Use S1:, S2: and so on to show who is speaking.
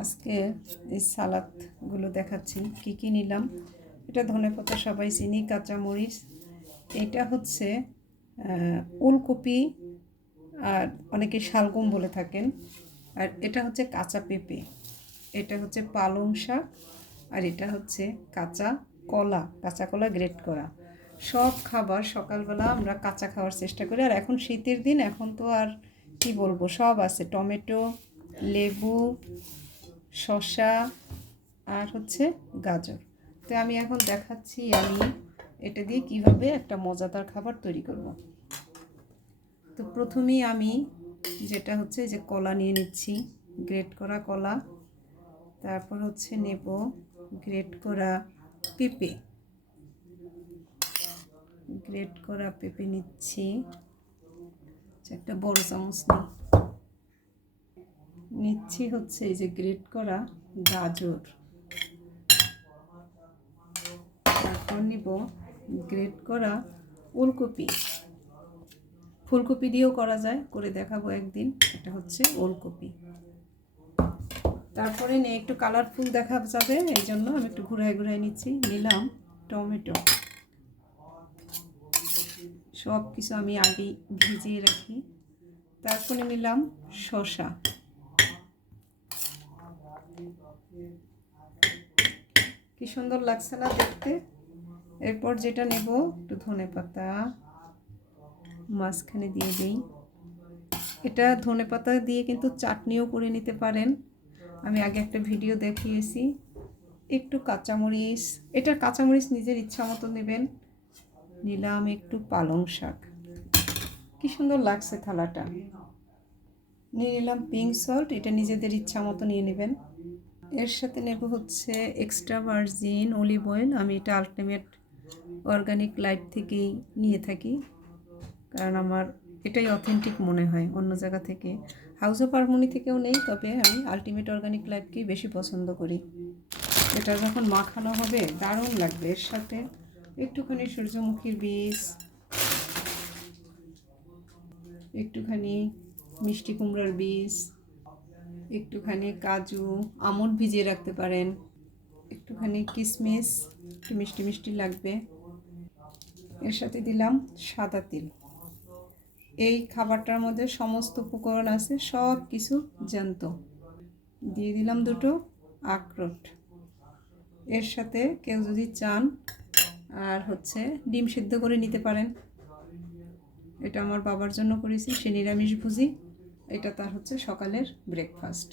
S1: আজকে এই সালাদগুলো দেখাচ্ছি। কি কি নিলাম? এটা ধনেপাতা সবাই চিনি, কাঁচামরিচ। এটা হচ্ছে ওলকপি আর অনেকে শালগম বলে থাকেন। আর এটা হচ্ছে কাঁচা পেঁপে। এটা হচ্ছে পালং শাক আর এটা হচ্ছে কাঁচা কলা কাঁচা কলা গ্রেট করা। সব খাবার সকালবেলা আমরা কাঁচা খাওয়ার চেষ্টা করি। আর এখন শীতের দিন, এখন তো আর কি বলব, সব আছে। টমেটো, লেবু শসা আর হচ্ছে গাজর। তো আমি এখন দেখাচ্ছি আমি এটা দিয়ে কীভাবে একটা মজাদার খাবার তৈরি করব। তো প্রথমেই আমি যেটা হচ্ছে যে কলা নিয়ে নিচ্ছি গ্রেট করা কলা তারপর হচ্ছে নেব গ্রেট করা পেঁপে। গ্রেট করা পেঁপে নিচ্ছি। আচ্ছা, একটা বড় চামচ নিই। নিচ্ছি হচ্ছে এই যে গ্রেট করা গাজর। তারপর নিব গ্রেট করা ওলকপি। ফুলকপি দিয়েও করা যায়, করে দেখাবো একদিন। এটা হচ্ছে ওলকপি। তারপরে নিয়ে একটু কালারফুল দেখা যাবে, এই জন্য আমি একটু ঘুরাই ঘুরাই নিচ্ছি। নিলাম টমেটো। সব কিছু আমি আগে ভিজিয়ে রাখি। তারপরে নিলাম শসা। কি সুন্দর লাগছে না দেখতে? এরপর যেটা নেব, একটু ধনে পাতা। মাঝখানে দিয়ে দিই। এটা ধনে পাতা দিয়ে কিন্তু চাটনিও করে নিতে পারেন। আমি আগে একটা ভিডিও দেখিয়েছি। একটু কাঁচামরিচ। এটা কাঁচামরিচ নিজের ইচ্ছা মতো নেবেন। নিলাম একটু পালং শাক। কি সুন্দর লাগছে থালাটা। নিয়ে নিলাম পিঙ্ক সল্ট এটা নিজেদের ইচ্ছা মতো নিয়ে নেবেন। এর সাথে নেব হচ্ছে এক্সট্রা ভার্জিন অলিভ অয়েল আমি এটা আলটিমেট অর্গানিক লাইফ থেকেই নিয়ে থাকি। কারণ আমার এটাই অথেন্টিক মনে হয় অন্য জায়গা থেকে। হাউস অফ হারমোনি থেকেও নেই, তবে আমি আলটিমেট অর্গানিক লাইফকেই বেশি পছন্দ করি। এটা যখন মাখানো হবে, দারুণ লাগবে। এর সাথে একটুখানি সূর্যমুখীর বীজ, একটুখানি মিষ্টি কুমড়ার বীজ একটুখানি কাজু আমন্ড ভিজিয়ে রাখতে পারেন। একটুখানি কিশমিশ একটু মিষ্টি মিষ্টি লাগবে। এর সাথে দিলাম সাদা তিল। এই খাবারটার মধ্যে সমস্ত উপকরণ আছে, সব কিছু জ্যান্ত। দিয়ে দিলাম দুটো আখরোট। এর সাথে কেউ যদি চান আর হচ্ছে ডিম সিদ্ধ করে নিতে পারেন। এটা আমার বাবার জন্য করেছি, সে নিরামিষ ভুজি এটা তার হচ্ছে সকালের ব্রেকফাস্ট